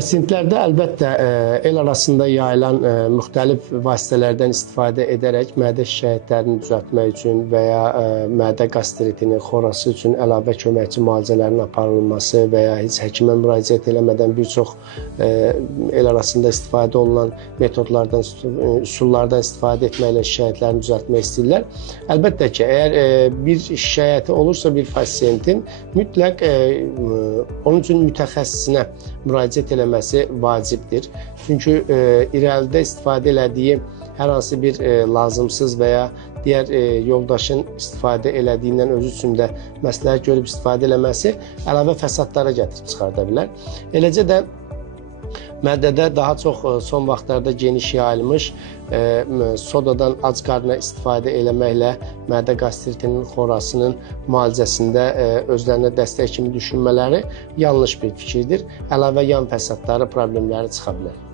Pasientlərdə əlbəttə el arasında yayılan müxtəlif vasitələrdən istifadə edərək mədə şikayətlərini düzəltmək üçün və ya mədə qastritinin, xorası üçün əlavə köməkçi müalicələrin aparılması və ya heç həkimə müraciət eləmədən bir çox el arasında istifadə olunan metodlardan, üsullardan istifadə etməklə şikayətlərini düzəltmək istəyirlər. Əlbəttə ki, əgər bir şikayəti olursa bir pasientin mütləq onun üçün mütəxəssisinə müraciət eləməsi vacibdir. Çünki irəlidə istifadə elədiyi hər hansı bir lazımsız və ya digər yoldaşın istifadə elədiyindən özü üçün də məsləhət görüb istifadə eləməsi əlavə fəsadlara gətirib çıxarda bilər. Eləcə də mədədə daha çox son vaxtlarda geniş yayılmış sodadan ac qarnına istifadə eləməklə mədə qastritinin, xorasının müalicəsində özlərinə dəstək kimi düşünmələri yanlış bir fikirdir. Əlavə yan fəsadları, problemləri çıxa bilər.